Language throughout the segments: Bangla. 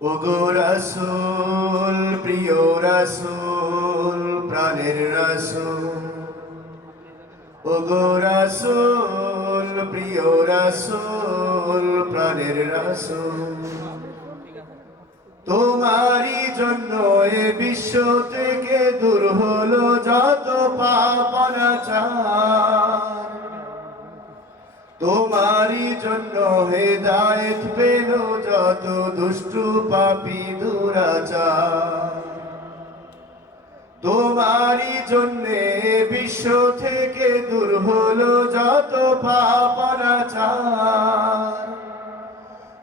ওগো রাসূল প্রিয় রাসূল প্রাণের রাসূল ওগো রাসূল প্রিয় রাসূল প্রাণের রাসূল তোমারই জন্য এ বিশ্ব থেকে দূর হলো যত পাপ অনাচার তোমারই জন্য হেদায়েত পেল যত দুষ্টু পাপী দুরাচার তোমারই জন্যে বিশ্ব থেকে দূর হলো যত পাপ অনাচার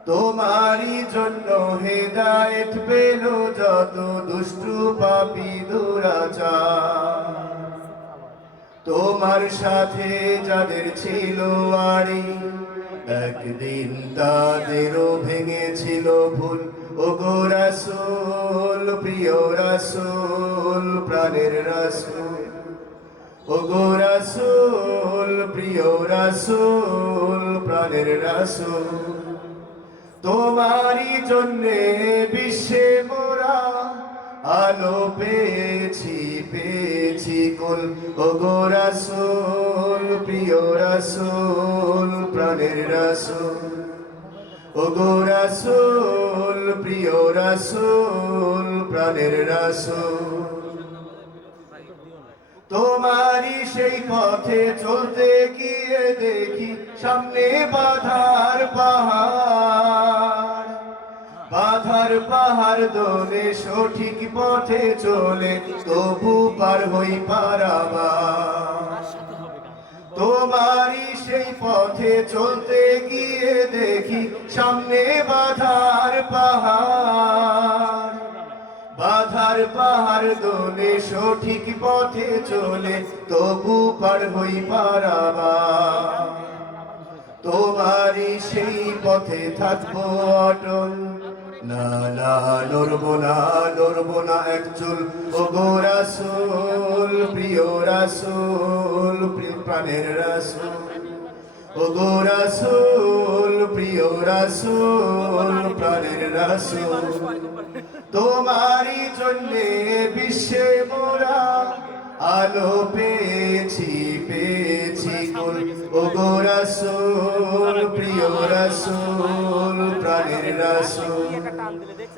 তোমারই জন্য হেদায়েত পেল যত দুষ্টু পাপী দুরাচার তোমার সাথে যাদের ছিল আড়ি একদিন তাদেরও ভেঙেছিল ভুল ওগো রাসূল প্রিয় রাসূল প্রাণের রাসূল ওগো রাসূল প্রিয় রাসূল প্রাণের রাসূল তোমারই জন্যে বিশ্বে মোরা আলো পেয়েছি কুল ওগো রাসূল প্রিয় রাসূল প্রাণের রাসূল ওগো রাসূল প্রিয় রাসূল প্রাণের রাসূল তোমারই সেই পথে চলতে গিয়ে দেখি সামনে বাধার পাহাড় দোলে সঠিক পথে চলে তবু পার হই পারাবার তোমারই সেই পথে চলতে গিয়ে দেখি সামনে বাধার পাহাড় দোলে সঠিক পথে চলে তবু পার হই পারাবার তোমারই সেই পথে থাকবো অটল না না নড়বো না এক চুল ওগো রাসূল প্রিয় রাসূল প্রাণের রাসূল ওগো রাসূল প্রিয় রাসূল প্রাণের রাসূল তোমারই জন্যে বিশ্বে মোরা আলো পেয়েছি কুল ওগো রাসূল প্রিয় রাসূল প্রাণের রাসূল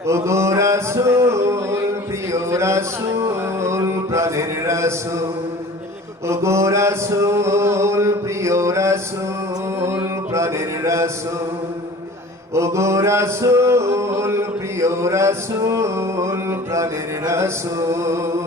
ওগো রাসূল প্রিয় রাসূল প্রাণের রাসূল ওগো রাসূল প্রিয় রাসূল প্রাণের রাসূল ওগো রাসূল প্রিয় রাসূল প্রাণের রাসূল